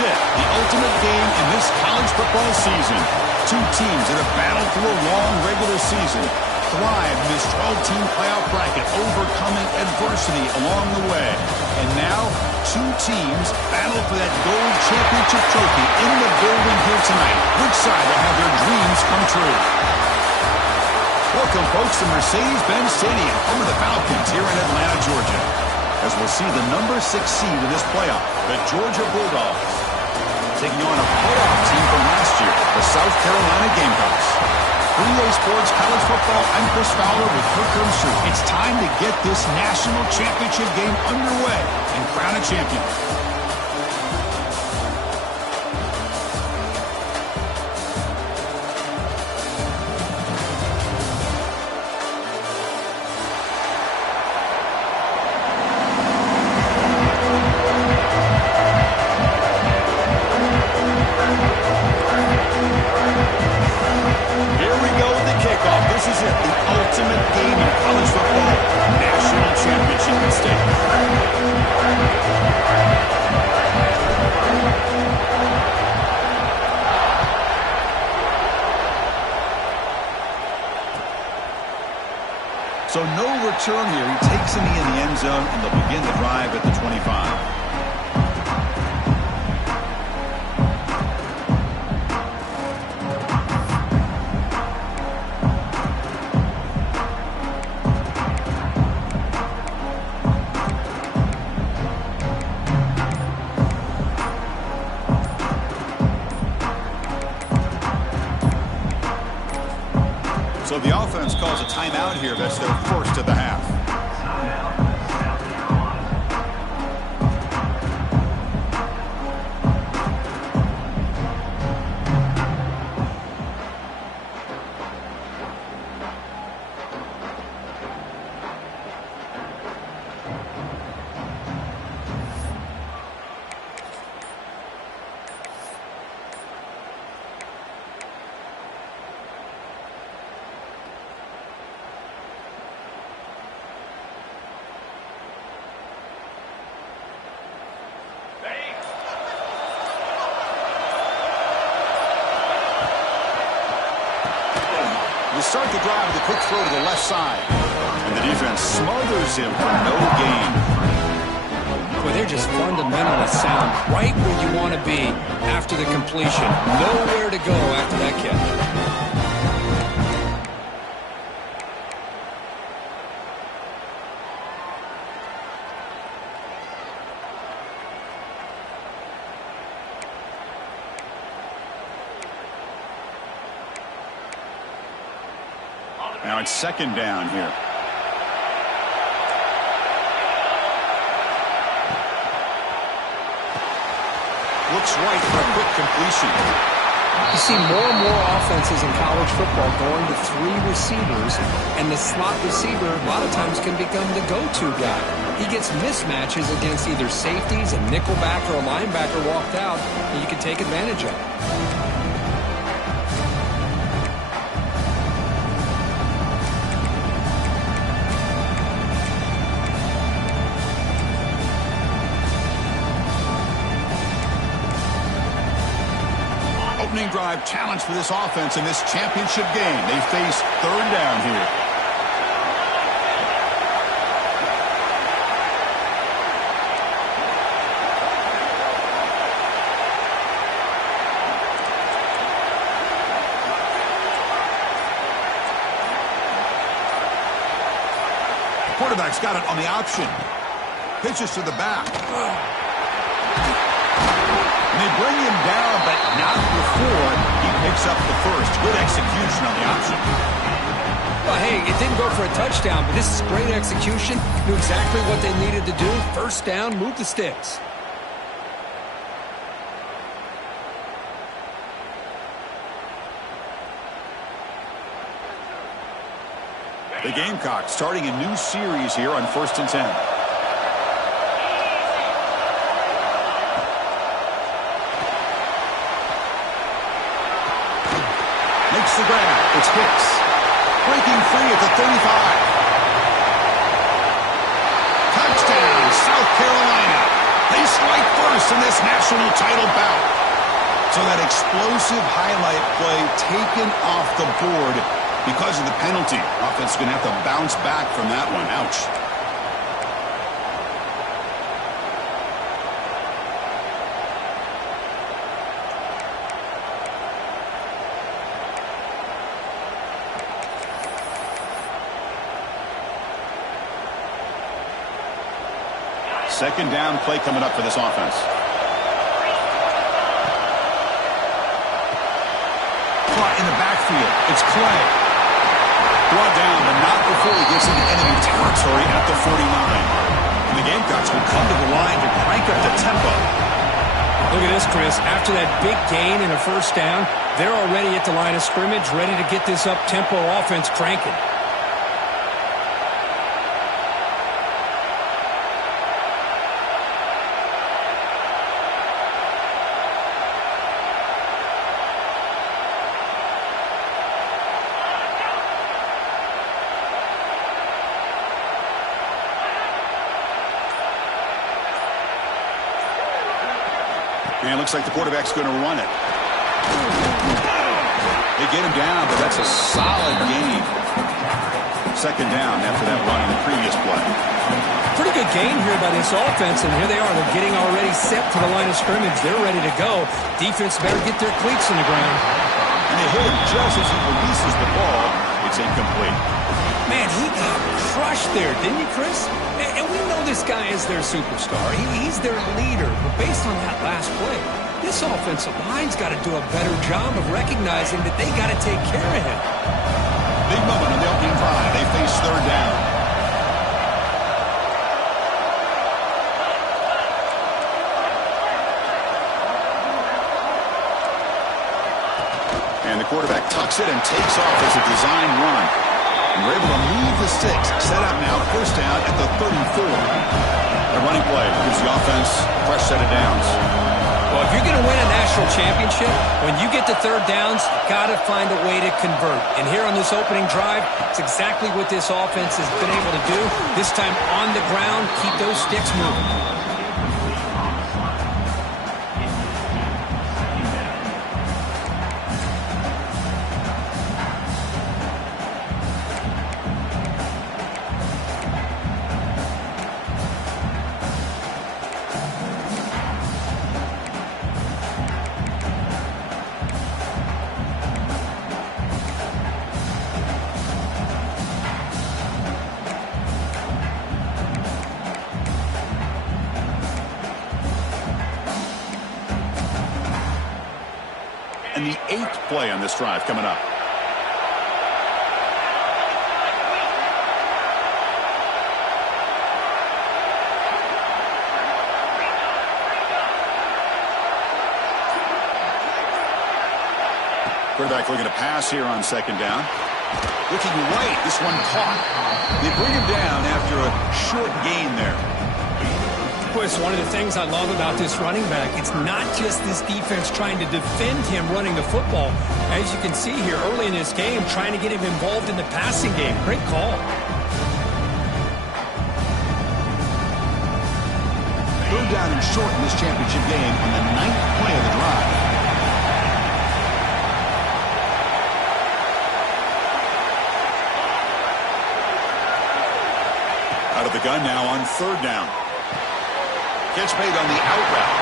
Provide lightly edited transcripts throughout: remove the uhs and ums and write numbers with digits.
it, the ultimate game in this college football season. Two teams that have battled through a long regular season, thrived in this 12-team playoff bracket, overcoming adversity along the way. And now, two teams battle for that gold championship trophy in the building here tonight. Which side will have their dreams come true? Welcome, folks, to Mercedes-Benz Stadium, home of the Falcons here in Atlanta, Georgia, as we'll see the number 6 seed in this playoff, the Georgia Bulldogs, taking on a playoff team from last year, the South Carolina Gamecocks. 3A Sports College Football, I'm Chris Fowler with Kirk Herbstreit. It's time to get this national championship game underway and crown a champion. So no return here. He takes him in the end zone, and they'll begin the drive at the 25. So the offense calls a timeout here. That's their first of the half. They start the drive with a quick throw to the left side. And the defense smothers him for no gain. Well, they're just fundamentally sound, right where you want to be after the completion. Nowhere to go after that catch. Now it's second down here. Looks right for a quick completion. You see more and more offenses in college football going to 3 receivers, and the slot receiver a lot of times can become the go-to guy. He gets mismatches against either safeties, a nickelback, or a linebacker walked out, and you can take advantage of it. Opening drive challenge for this offense in this championship game. They face third down here. Quarterback's got it on the option. Pitches to the back. And they bring him down, but not before he picks up the first. Good execution on the option. Well, hey, it didn't go for a touchdown, but this is great execution. Knew exactly what they needed to do. First down, move the sticks. The Gamecocks starting a new series here on 1st and 10. Makes the grab. It's Hicks. Breaking free at the 35. Touchdown, South Carolina. They strike first in this national title bout. So that explosive highlight play taken off the board because of the penalty. Offense is going to have to bounce back from that one. Ouch. Second down play coming up for this offense. Caught in the backfield. It's Clay. Brought down, but not before he gets into enemy territory at the 49. And the Gamecocks will come to the line to crank up the tempo. Look at this, Chris. After that big gain and a first down, they're already at the line of scrimmage, ready to get this up-tempo offense cranking. And it looks like the quarterback's going to run it. They get him down, but that's a solid gain. Second down after that run in the previous play. Pretty good gain here by this offense, and here they are. They're getting already set to the line of scrimmage. They're ready to go. Defense better get their cleats in the ground. And they hit him just as he releases the ball. It's incomplete. Man, he got crushed there, didn't he, Chris? And we know this guy is their superstar. He's their leader. But based on that last play, this offensive line's got to do a better job of recognizing that they got to take care of him. Big moment on the opening drive. They face third down. And the quarterback tucks it and takes off as a design run. And we're able to move the sticks. Set up now, first down at the 34. The running play gives the offense a fresh set of downs. Well, if you're going to win a national championship, when you get to third downs, you've got to find a way to convert. And here on this opening drive, it's exactly what this offense has been able to do. This time on the ground, keep those sticks moving. And the 8th play on this drive coming up. Quarterback looking to pass here on second down. Looking right, this one caught. They bring him down after a short gain there. Chris, one of the things I love about this running back, it's not just this defense trying to defend him running the football. As you can see here early in this game, trying to get him involved in the passing game. Great call. Third down and short in this championship game on the 9th play of the drive. Out of the gun now on third down. Catch made on the out route.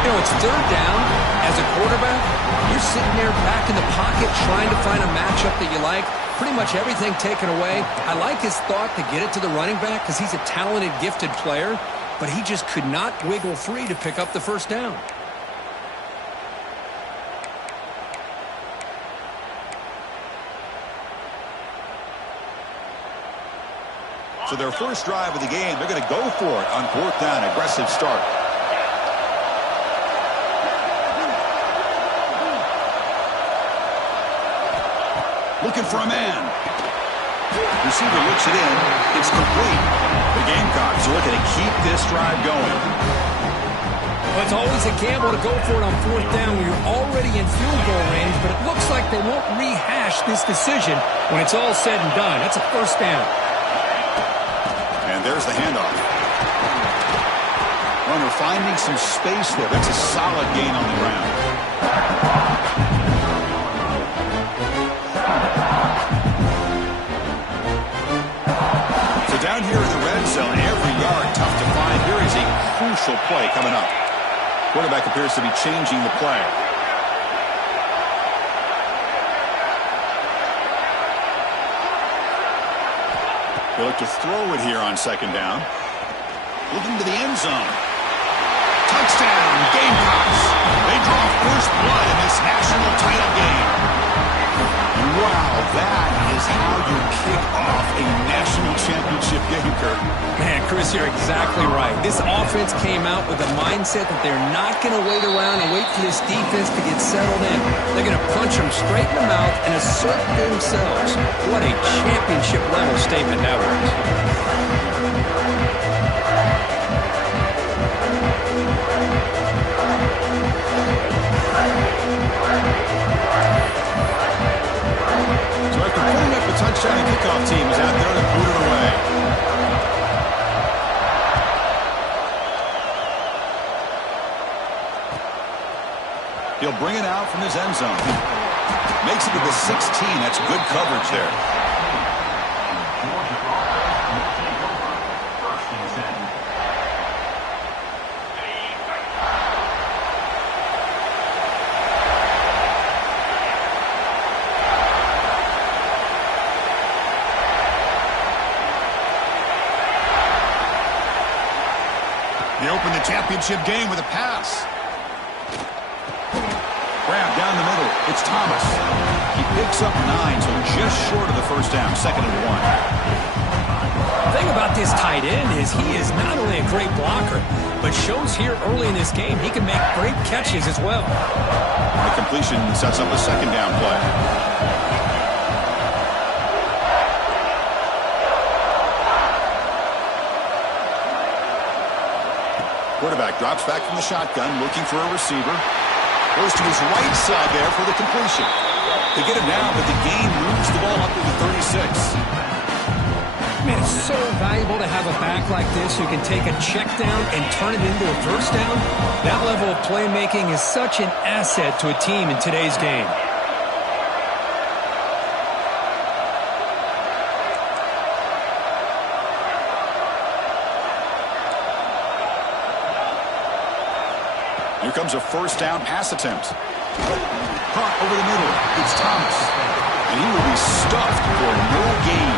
You know, it's third down. As a quarterback, you're sitting there back in the pocket trying to find a matchup that you like. Pretty much everything taken away. I like his thought to get it to the running back because he's a talented, gifted player, but he just could not wiggle free to pick up the first down. So their first drive of the game, they're going to go for it on fourth down. Aggressive start. Looking for a man. Receiver looks it in. It's complete. The Gamecocks are looking to keep this drive going. Well, it's always a gamble to go for it on fourth down when you're already in field goal range, but it looks like they won't rehash this decision when it's all said and done. That's a first down. And there's the handoff. Runner finding some space there. That's a solid gain on the ground. So down here in the red zone, every yard tough to find. Here is a crucial play coming up. Quarterback appears to be changing the play. They look to throw it here on second down. Looking to the end zone. Touchdown, Gamecocks. They draw first blood in this national title game. Wow, that is how you kick off a national championship game, Kirk. Man, Chris, you're exactly right. This offense came out with the mindset that they're not going to wait around and wait for this defense to get settled in. They're going to punch them straight in the mouth and assert themselves. What a championship-level statement that was. Touchdown and kickoff team is out there to boot it away. He'll bring it out from his end zone. Makes it to the 16. That's good coverage there. They open the championship game with a pass. Grab down the middle. It's Thomas. He picks up 9, so just short of the first down. 2nd and 1. The thing about this tight end is he is not only a great blocker, but shows here early in this game he can make great catches as well. The completion sets up a 2nd down play. Quarterback drops back from the shotgun, looking for a receiver. Goes to his right side there for the completion. They get him down, but the gain moves the ball up to the 36. Man, it's so valuable to have a back like this who can take a check down and turn it into a first down. That level of playmaking is such an asset to a team in today's game. Here comes a first down pass attempt. Caught over the middle. It's Thomas. And he will be stuffed for no gain.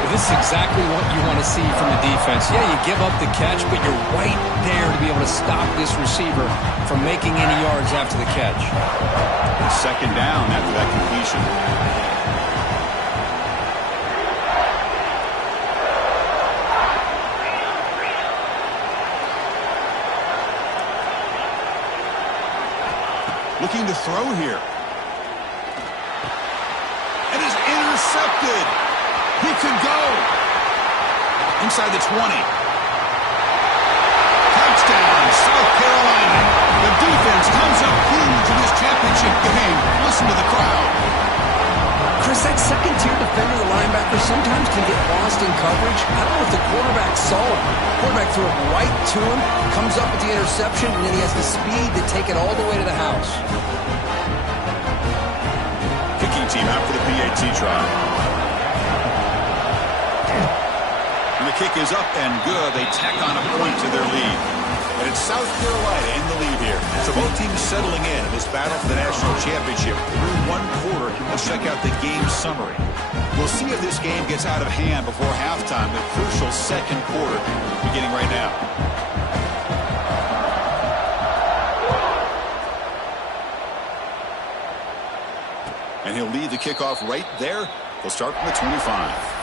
Well, this is exactly what you want to see from the defense. Yeah, you give up the catch, but you're right there to be able to stop this receiver from making any yards after the catch. 2nd down after that completion. Looking to throw here. And is intercepted. He can go. Inside the 20. Touchdown, South Carolina. The defense comes up huge in this championship game. Listen to the crowd. Chris, that second-tier defender, the linebacker, sometimes can get lost in coverage. I don't know if the quarterback saw him. Quarterback threw it right to him, comes up with the interception, and then he has the speed to take it all the way to the house. Kicking team out for the PAT try. And the kick is up and good. They tack on a point to their lead. And it's South Carolina in the lead here. So both teams settling in this battle for the national championship through one quarter. Let's check out the game summary. We'll see if this game gets out of hand before halftime. The crucial 2nd quarter beginning right now. And he'll lead the kickoff right there. He'll start from the 25.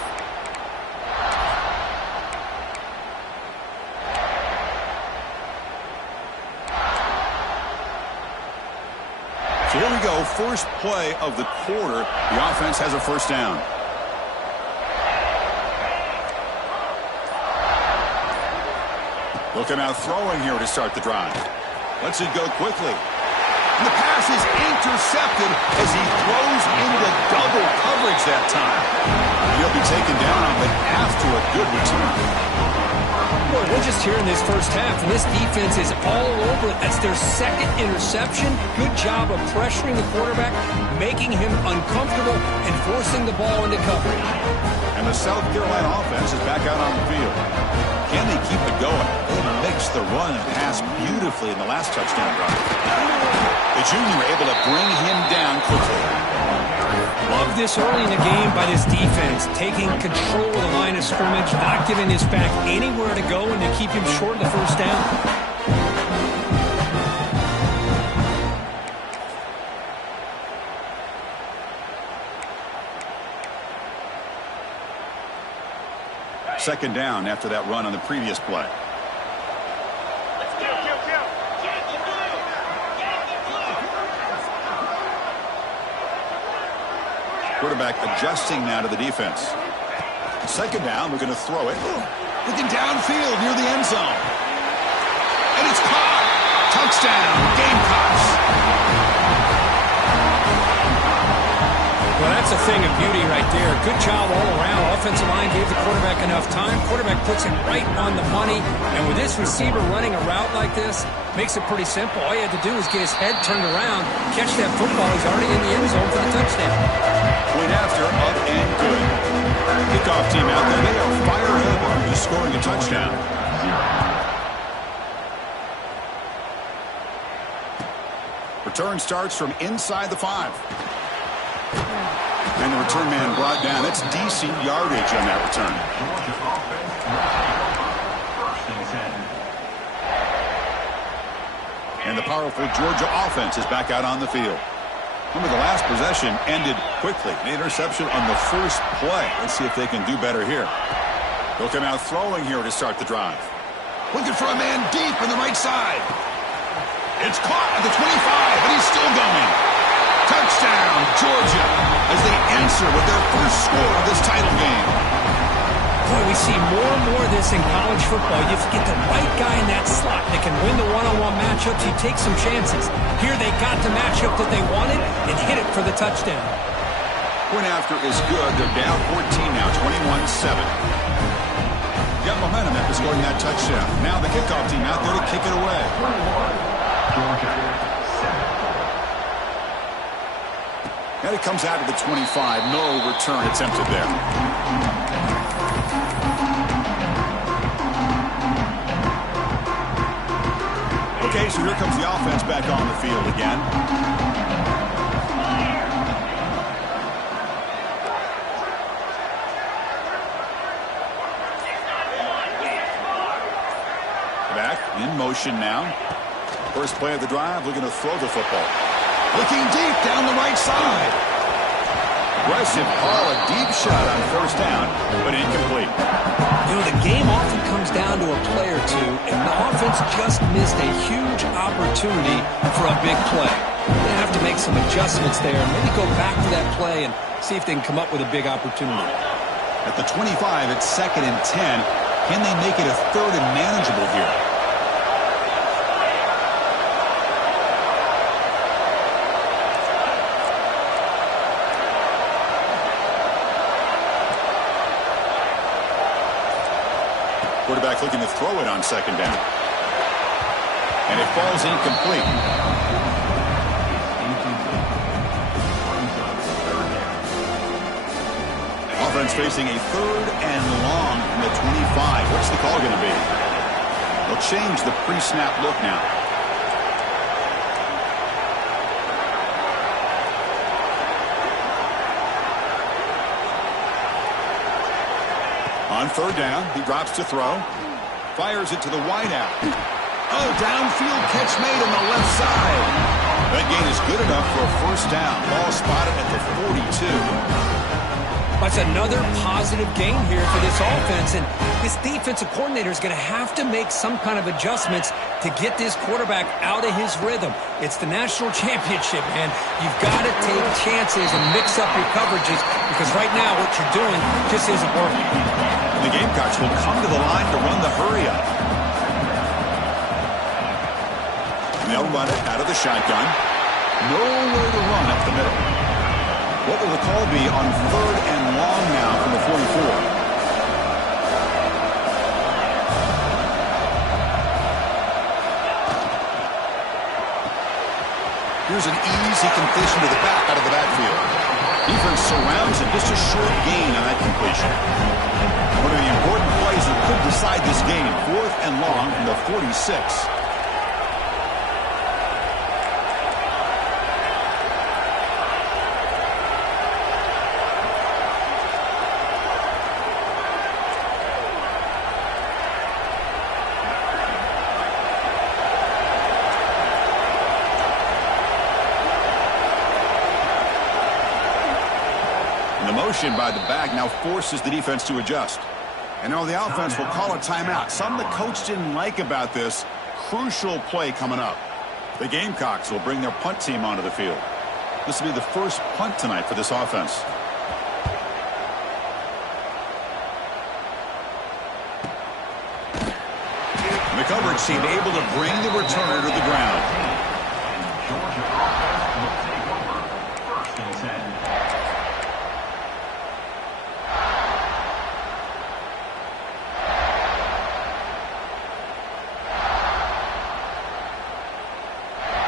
So here we go, first play of the quarter. The offense has a first down. Looking out throwing here to start the drive. Lets it go quickly. And the pass is intercepted as he throws into double coverage that time. He'll be taken down on, but after a good return. Boy, we're just here in this first half, and this defense is all over it. That's their second interception. Good job of pressuring the quarterback, making him uncomfortable, and forcing the ball into coverage. And the South Carolina offense is back out on the field. Can they keep it going? They mixed the run and pass beautifully in the last touchdown drive. The junior able to bring him down quickly. Love this early in the game by this defense, taking control of the line of scrimmage, not giving his back anywhere to go, and to keep him short of the first down. Second down after that run on the previous play. Quarterback adjusting now to the defense. Second down, we're going to throw it. Looking downfield near the end zone. And it's caught. Touchdown, Gamecocks. Well, that's a thing of beauty right there. Good job all around. Offensive line gave the quarterback enough time. Quarterback puts it right on the money. And with this receiver running a route like this, makes it pretty simple. All you had to do is get his head turned around, catch that football. He's already in the end zone for the touchdown. Point after, up and good. Kickoff team out there. They are fired up on just scoring a touchdown. Return starts from inside the 5. And the return man brought down. That's decent yardage on that return. And the powerful Georgia offense is back out on the field. Remember, the last possession ended quickly. The interception on the first play. Let's see if they can do better here. They'll come out throwing here to start the drive. Looking for a man deep on the right side. It's caught at the 25, but he's still going. Touchdown, Georgia, as they answer with their first score of this title game. Boy, we see more and more of this in college football. You get the right guy in that slot that can win the one-on-one matchups. You take some chances. Here they got the matchup that they wanted and hit it for the touchdown. Point after is good. They're down 14 now, 21-7. Got momentum after scoring that touchdown. Now the kickoff team out there to kick it away. And it comes out of the 25. No return attempted there. Okay, so here comes the offense back on the field again. Back in motion now. First play of the drive, looking to throw the football. Looking deep down the right side. Aggressive ball, a deep shot on first down, but incomplete. You know, the game often comes down to a play or two, and the offense just missed a huge opportunity for a big play. They have to make some adjustments there and maybe go back to that play and see if they can come up with a big opportunity. At the 25, it's 2nd and 10. Can they make it a 3rd and manageable here? Quarterback looking to throw it on 2nd down. And it falls incomplete. Offense facing a 3rd and long from the 25. What's the call going to be? They'll change the pre-snap look now. On 3rd down, he drops to throw. Fires it to the wideout. Oh, downfield catch made on the left side. That gain is good enough for a first down. Ball spotted at the 42. That's another positive gain here for this offense, and this defensive coordinator is going to have to make some kind of adjustments to get this quarterback out of his rhythm. It's the national championship, man. You've got to take chances and mix up your coverages because right now what you're doing just isn't working. The Gamecocks will come to the line to run the hurry-up. They'll run it out of the shotgun. Nowhere to run up the middle. What will the call be on 3rd and long now from the 44? Here's an easy completion to the back out of the backfield. Defense surrounds him. Just a short gain on that completion. One of the important plays that could decide this game. 4th and long from the 46. The motion by the back now forces the defense to adjust. And now the offense will call a timeout. Something the coach didn't like about this. Crucial play coming up. The Gamecocks will bring their punt team onto the field. This will be the first punt tonight for this offense. The coverage team able to bring the returner to the ground.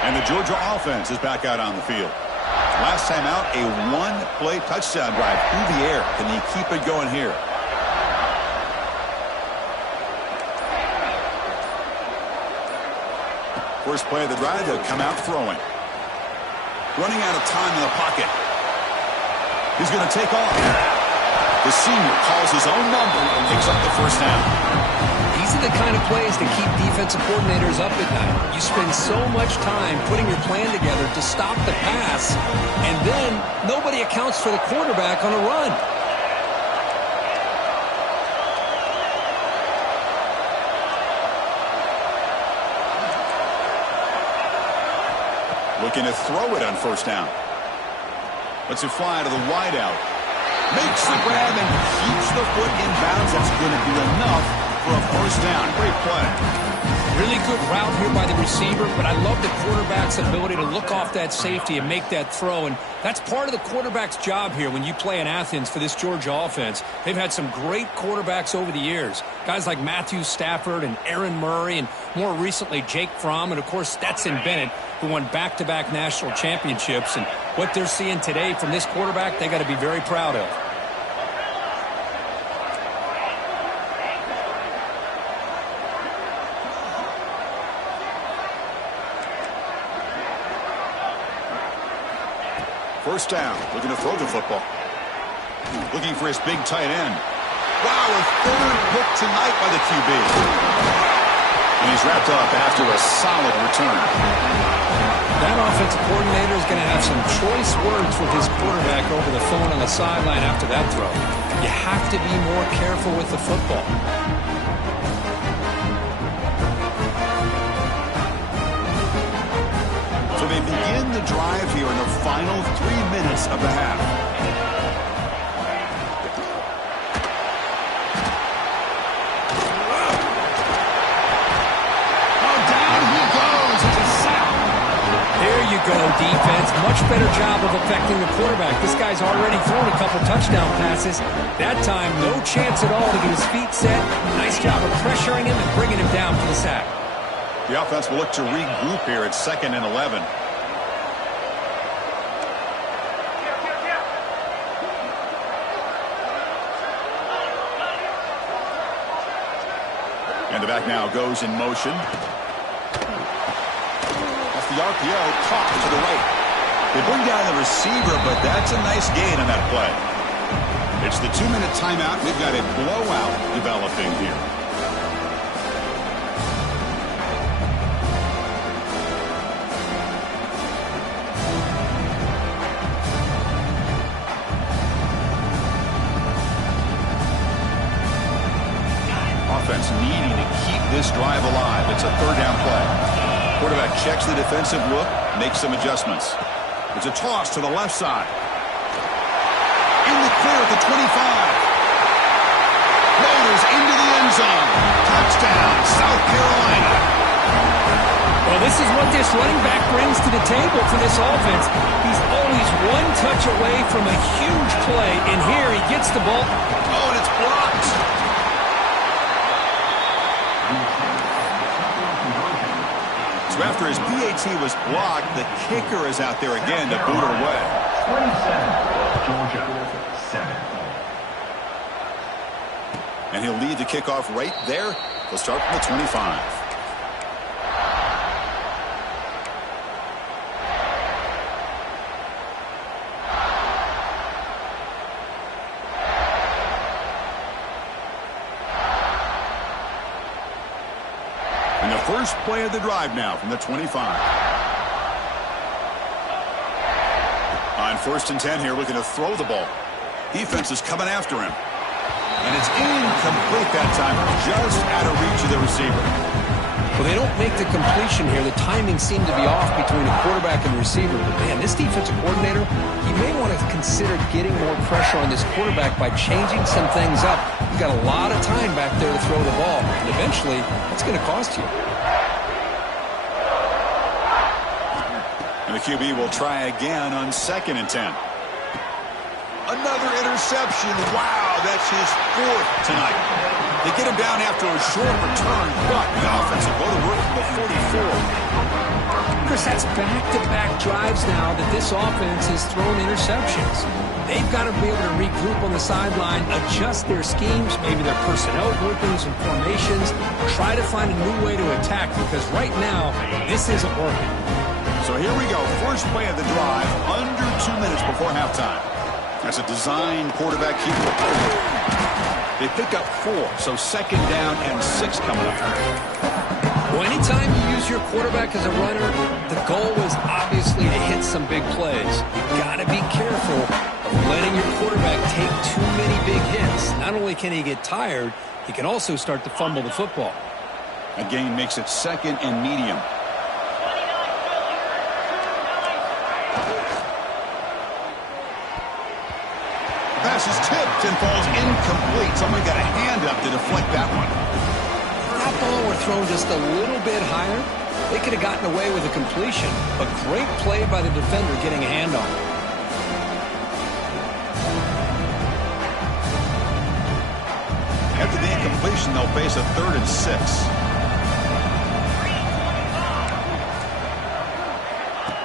And the Georgia offense is back out on the field. Last time out, a one-play touchdown drive through the air. Can they keep it going here? First play of the drive, they'll come out throwing. Running out of time in the pocket. He's going to take off. The senior calls his own number and picks up the first down. These are the kind of plays that keep defensive coordinators up at night. You spend so much time putting your plan together to stop the pass, and then nobody accounts for the quarterback on a run. Looking to throw it on first down. Lets it fly to the wideout. Makes the grab and keeps the foot in bounds. That's going to be enough for a first down. Great play. Really good route here by the receiver, but I love the quarterback's ability to look off that safety and make that throw. And that's part of the quarterback's job here when you play in Athens for this Georgia offense. They've had some great quarterbacks over the years. Guys like Matthew Stafford and Aaron Murray, and more recently Jake Fromm, and of course Stetson Bennett, who won back-to-back national championships. And what they're seeing today from this quarterback, they got to be very proud of. First down, looking to throw the football. Looking for his big tight end. Wow, a third pick tonight by the QB. And he's wrapped up after a solid return. That offensive coordinator is going to have some choice words with his quarterback over the phone on the sideline after that throw. You have to be more careful with the football. So they begin the drive here in the final 3 minutes of the half. Oh, down he goes. It's a sack. There you go, defense. Much better job of affecting the quarterback. This guy's already thrown a couple touchdown passes. That time, no chance at all to get his feet set. Nice job of pressuring him and bringing him down for the sack. The offense will look to regroup here at 2nd and 11. And the back now goes in motion. Off the RPO, caught to the right. They bring down the receiver, but that's a nice gain on that play. It's the 2-minute timeout. We've got a blowout developing here. Offense needing to keep this drive alive. It's a 3rd down play. Quarterback checks the defensive look, makes some adjustments. It's a toss to the left side. In the clear at the 25. Motors into the end zone. Touchdown, South Carolina. Well, this is what this running back brings to the table for this offense. He's always one touch away from a huge play, and here he gets the ball. Oh, and it's blocked. So after his PAT was blocked, the kicker is out there again to boot it away. 27, Georgia, 7. And he'll lead the kickoff right there. He'll start from the 25. And the first play of the drive now from the 25. On 1st and 10 here, looking to throw the ball. Defense is coming after him. And it's incomplete that time, just out of reach of the receiver. Well, they don't make the completion here. The timing seemed to be off between the quarterback and the receiver. But, man, this defensive coordinator, he may want to consider getting more pressure on this quarterback by changing some things up. You've got a lot of time back there to throw the ball. And eventually, that's going to cost you. And the QB will try again on 2nd and 10. Another interception. Wow, that's his 4th tonight. They get him down after a short return, but the offense will go to work from the 44. Chris, that's back-to-back drives now that this offense has thrown interceptions. They've got to be able to regroup on the sideline, adjust their schemes, maybe their personnel groupings and formations, try to find a new way to attack, because right now, this isn't working. So here we go. First play of the drive, under 2 minutes before halftime. That's a design quarterback keeper. They pick up 4, so 2nd down and 6 coming up. Well, anytime you use your quarterback as a runner, the goal is obviously to hit some big plays. You've got to be careful of letting your quarterback take too many big hits. Not only can he get tired, he can also start to fumble the football. A gain makes it 2nd and medium. Pass is tipped and falls incomplete. Somebody got a hand up to deflect that one. If that ball were thrown just a little bit higher, they could have gotten away with a completion. A great play by the defender getting a hand on it. After the incompletion, they'll face a 3rd and 6.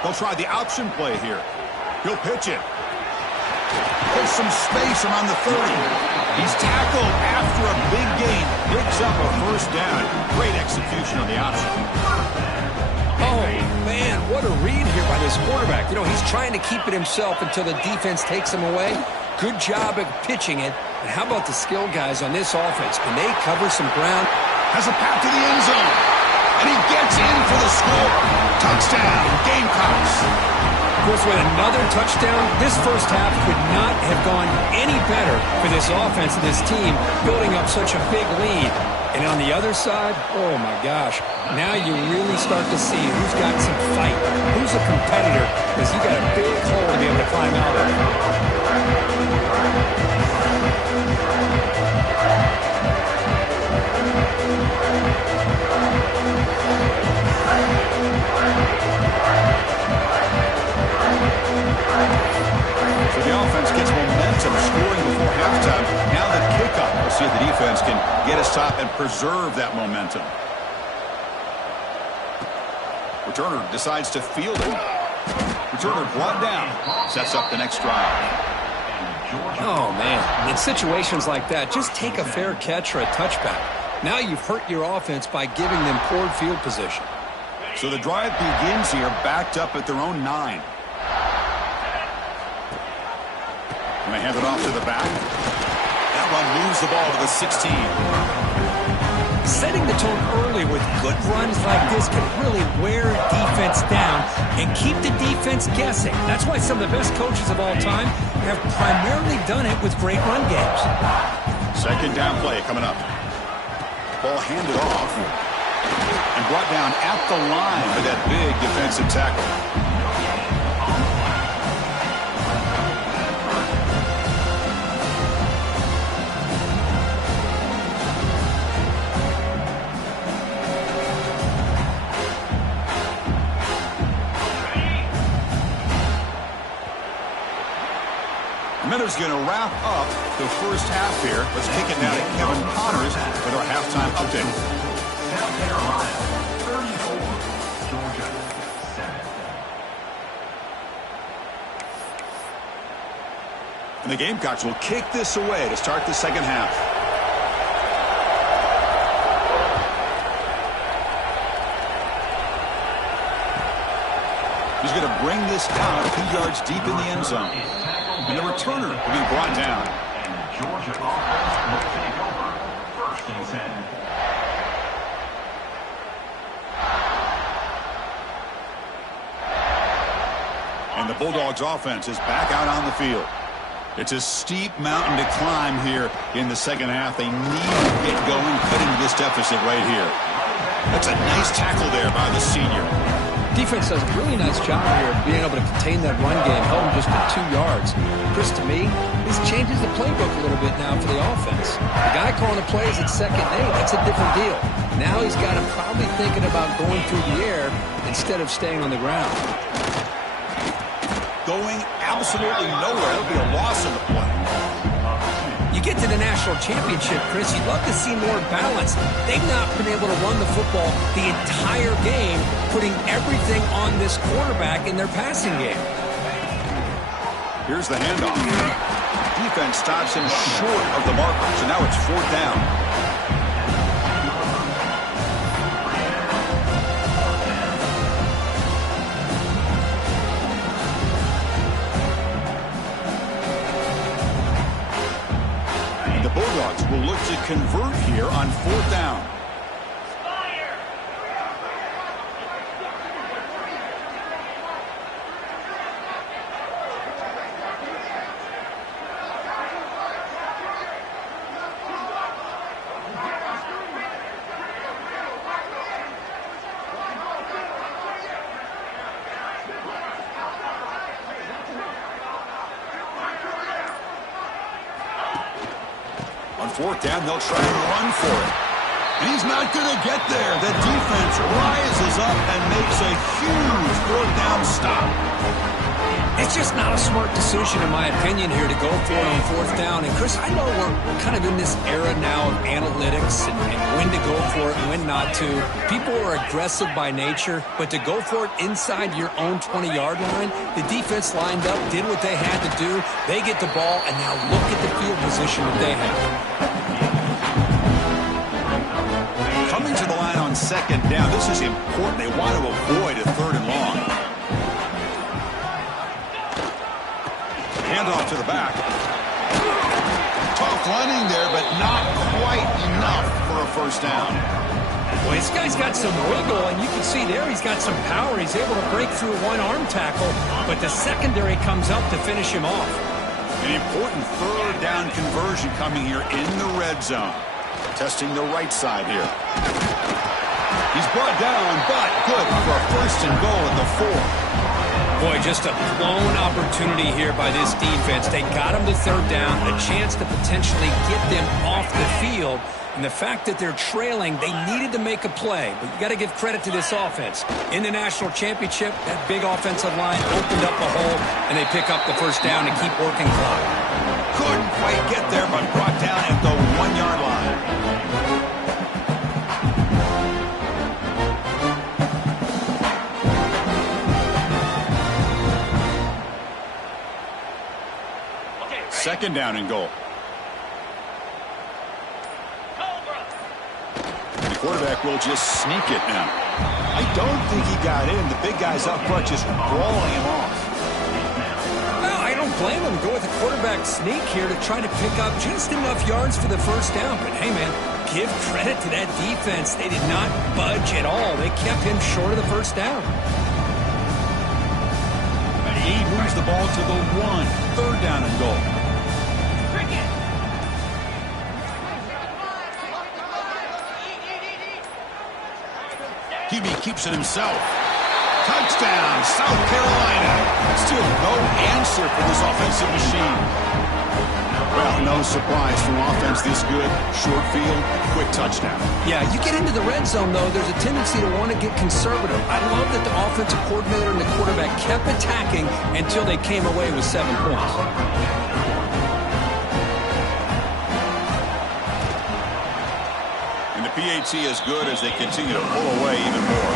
They'll try the option play here. He'll pitch it. There's some space around the 30. He's tackled after a big gain. Picks up a 1st down. Great execution on the option. Oh, man, what a read here by this quarterback. You know, he's trying to keep it himself until the defense takes him away. Good job at pitching it. And how about the skill guys on this offense? Can they cover some ground? Has a path to the end zone. And he gets in for the score. Touchdown, Gamecocks. With another touchdown, this first half could not have gone any better for this offense and this team, building up such a big lead. And on the other side, oh my gosh, now you really start to see who's got some fight, who's a competitor, because you got a big hole to be able to climb out of. So the offense gets momentum scoring before halftime. Now the kickoff. We'll see if the defense can get a stop and preserve that momentum. Returner decides to field it. Returner brought down. Sets up the next drive. Oh, man. In situations like that, just take a fair catch or a touchback. Now you've hurt your offense by giving them poor field position. So the drive begins here, backed up at their own 9. And they hand it off to the back. That one moves the ball to the 16. Setting the tone early with good runs like this can really wear defense down and keep the defense guessing. That's why some of the best coaches of all time have primarily done it with great run games. 2nd down play coming up. Ball handed off and brought down at the line with that big defensive tackle. Miller's going to wrap up the first half here. Let's kick it now to Kevin Connors with our halftime update. And the Gamecocks will kick this away to start the second half. He's going to bring this down a few yards deep in the end zone. And the returner will be brought down. And Georgia offense will take over 1st and 10. And the Bulldogs offense is back out on the field. It's a steep mountain to climb here in the second half. They need to get going, cutting this deficit right here. That's a nice tackle there by the senior. Defense does a really nice job here of being able to contain that run game, held him just to 2 yards. Chris, to me, this changes the playbook a little bit now for the offense. The guy calling the plays at 2nd and 8, that's a different deal. Now he's got him probably thinking about going through the air instead of staying on the ground. Going absolutely nowhere. It'll be a loss in the play. You get to the national championship, Chris, you'd love to see more balance. They've not been able to run the football the entire game, putting everything on this quarterback in their passing game. Here's the handoff. Defense stops him short of the marker, so now it's 4th down. The Bulldogs will look to convert here on 4th down. On 4th down, they'll try and run for it. And he's not going to get there. The defense rises up and makes a huge 4th down stop. It's just not a smart decision, in my opinion, here to go for it on 4th down. And, Chris, I know we're kind of in this era now of analytics and when to go for it and when not to. People are aggressive by nature, but to go for it inside your own 20-yard line, the defense lined up, did what they had to do. They get the ball, and now look at the field position that they have. Coming to the line on 2nd down, this is important. They want to avoid a 3rd and long. Handoff to the back. Tough running there, but not quite enough for a 1st down. Well, this guy's got some wiggle, and you can see there he's got some power. He's able to break through one arm tackle, but the secondary comes up to finish him off. An important 3rd down conversion coming here in the red zone. Testing the right side here. He's brought down, but good for a 1st and goal at the 4. Boy, just a blown opportunity here by this defense. They got him to 3rd down, a chance to potentially get them off the field. And the fact that they're trailing, they needed to make a play. But you got to give credit to this offense. In the national championship, that big offensive line opened up a hole, and they pick up the 1st down and keep working clock. Couldn't quite get there, but brought down at the 1-yard line. Second down and goal. The quarterback will just sneak it now. I don't think he got in. The big guys up front just rolling him off. Well, I don't blame him. Go with the quarterback sneak here to try to pick up just enough yards for the 1st down. But hey, man, give credit to that defense. They did not budge at all. They kept him short of the 1st down. And he moves the ball to the 1. 3rd down and goal. QB keeps it himself. Touchdown, South Carolina. Still no answer for this offensive machine. Well, no surprise from offense this good. Short field, quick touchdown. Yeah, you get into the red zone, though, there's a tendency to want to get conservative. I love that the offensive coordinator and the quarterback kept attacking until they came away with 7 points. And the PAT is good as they continue to pull away even more.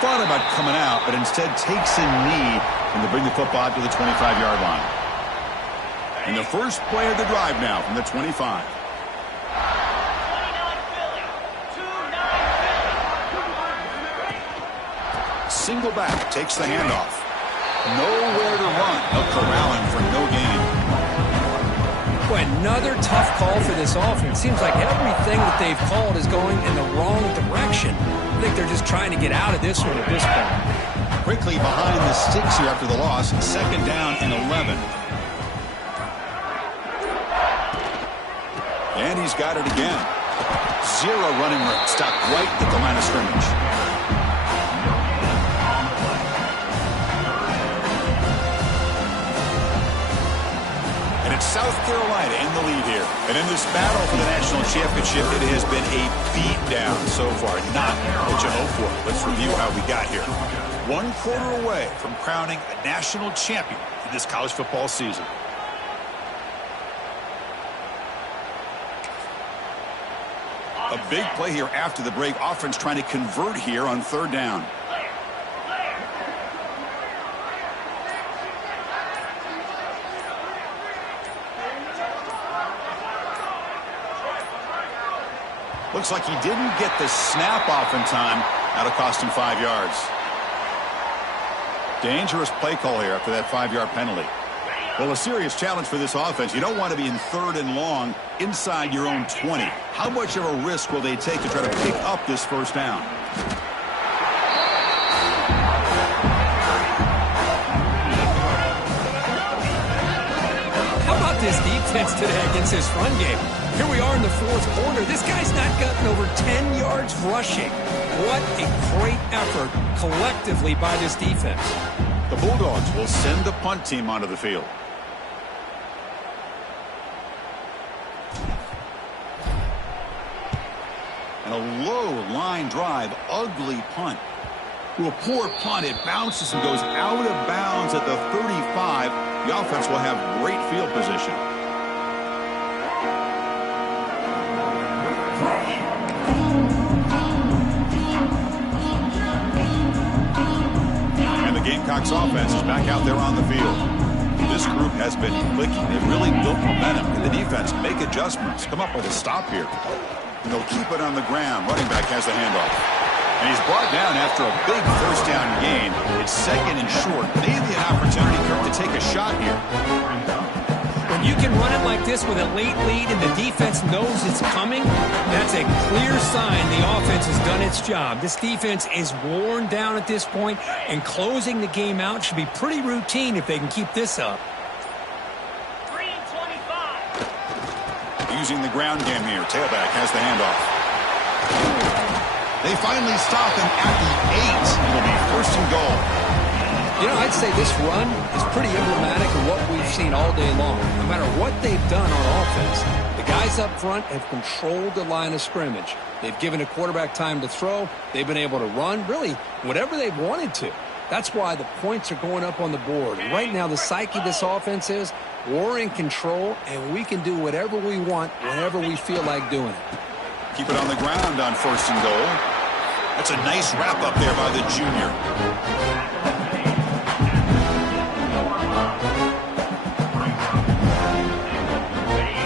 thought about coming out, but instead takes a knee and to bring the football out to the 25-yard line. And the first play of the drive now from the 25. Single back, takes the handoff. Nowhere to run. A corralling for no gain. Boy, another tough call for this offense. Seems like everything that they've called is going in the wrong direction. I think they're just trying to get out of this one at this point. Quickly behind the sticks here after the loss. Second down and 11. And he's got it again. Zero running room. Stopped right at the line of scrimmage. And it's South Carolina in the lead here. And in this battle for the national championship, it has been a beatdown so far. Not what you hope for. Let's review how we got here. 1 quarter away from crowning a national champion in this college football season. A big play here after the break. Offense trying to convert here on third down. Looks like he didn't get the snap off in time. That'll cost him 5 yards. Dangerous play call here after that 5-yard penalty. Well, a serious challenge for this offense. You don't want to be in third and long inside your own 20. How much of a risk will they take to try to pick up this first down? How about this defense today against this run game? Here we are in the fourth quarter. This guy's not gotten over 10 yards rushing. What a great effort collectively by this defense. The Bulldogs will send the punt team onto the field. And a low line drive, ugly punt. To a poor punt, it bounces and goes out of bounds at the 35. The offense will have great field position. And the Gamecocks offense is back out there on the field. This group has been clicking. They've really built momentum. And the defense make adjustments. Come up with a stop here. And they'll keep it on the ground. Running back has the handoff. And he's brought down after a big first down gain. It's second and short. Maybe an opportunity to take a shot here. When you can run it like this with a late lead and the defense knows it's coming, that's a clear sign the offense has done its job. This defense is worn down at this point, and closing the game out should be pretty routine if they can keep this up. Using the ground game here. Tailback has the handoff. They finally stop him at the 8. It'll be first and goal. You know, I'd say this run is pretty emblematic of what we've seen all day long. No matter what they've done on offense, the guys up front have controlled the line of scrimmage. They've given a quarterback time to throw. They've been able to run, really, whatever they've wanted to. That's why the points are going up on the board. Right now, the psyche of this offense is we're in control, and we can do whatever we want whenever we feel like doing it. Keep it on the ground on first and goal. That's a nice wrap up there by the junior.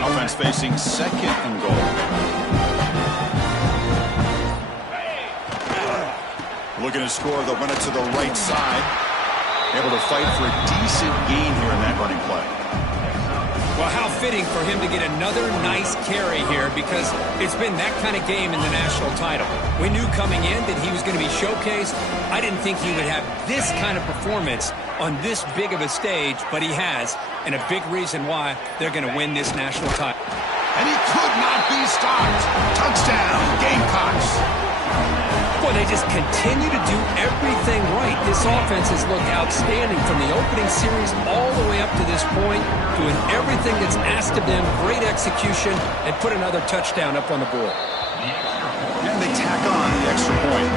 Offense facing second and goal. Looking to score, they'll run it to the right side. Able to fight for a decent gain here in that running play. Well, how fitting for him to get another nice carry here, because it's been that kind of game in the national title. We knew coming in that he was going to be showcased. I didn't think he would have this kind of performance on this big of a stage, but he has, and a big reason why they're going to win this national title. And he could not be stopped. Touchdown, Gamecocks. Boy, they just continue to do everything right. This offense has looked outstanding from the opening series all the way up to this point, doing everything that's asked of them, great execution, and put another touchdown up on the board. And they tack on the extra point.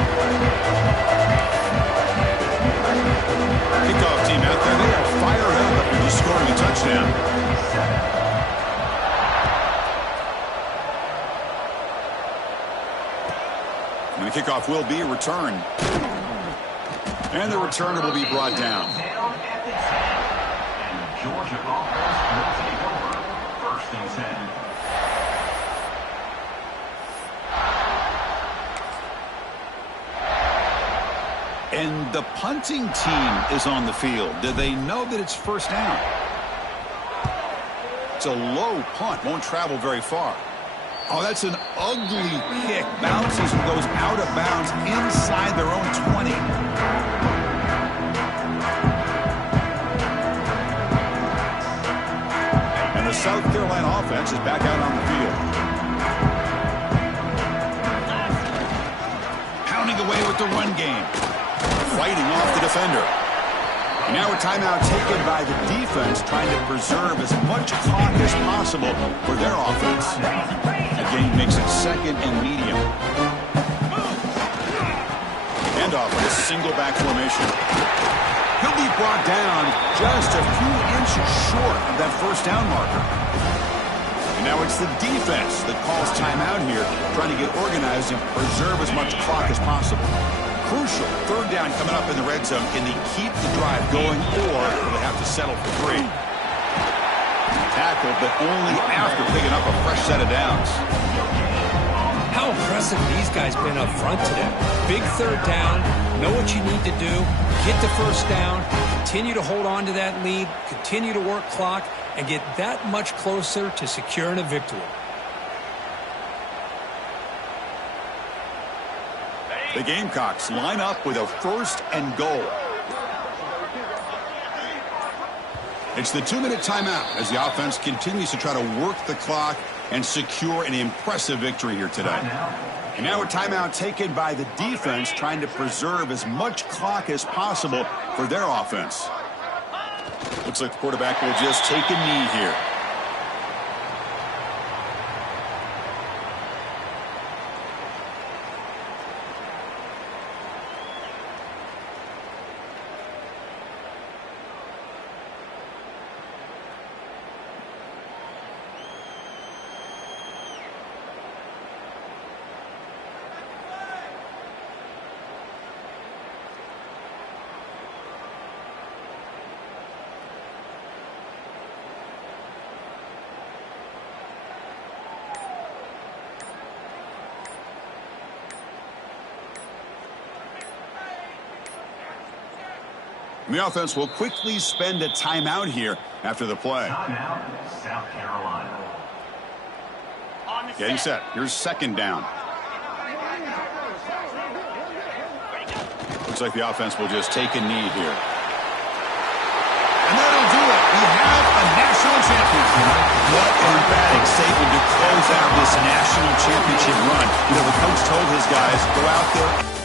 Kickoff team out there, they are fired up after just scoring a touchdown. And the kickoff will be a return. And the returner will be brought down. Down at the 10. And the Georgia offense will take over. First and 10. And the punting team is on the field. Do they know that it's first down? It's a low punt. Won't travel very far. Oh, that's an ugly kick. Bounces and goes out of bounds inside their own 20. And the South Carolina offense is back out on the field. Pounding away with the run game. Fighting off the defender. And now a timeout taken by the defense, trying to preserve as much clock as possible for their offense. Again, makes it second and medium. Handoff with a single back formation. He'll be brought down just a few inches short of that first down marker. And now it's the defense that calls timeout here, trying to get organized and preserve as much clock as possible. Crucial third down coming up in the red zone. Can they keep the drive going, or will they have to settle for 3? Tackled, but only after picking up a fresh set of downs. How impressive these guys been up front today. Big third down, know what you need to do, get the first down, continue to hold on to that lead, continue to work clock, and get that much closer to securing a victory. The Gamecocks line up with a first and goal. It's the 2-minute timeout as the offense continues to try to work the clock and secure an impressive victory here today. And now a timeout taken by the defense, trying to preserve as much clock as possible for their offense. Looks like the quarterback will just take a knee here. The offense will quickly spend a timeout here after the play. Timeout, South Carolina. Getting set. Here's second down. Looks like the offense will just take a knee here. And that'll do it. We have a national championship. What an emphatic statement to close out this national championship run. You know, the coach told his guys, go out there.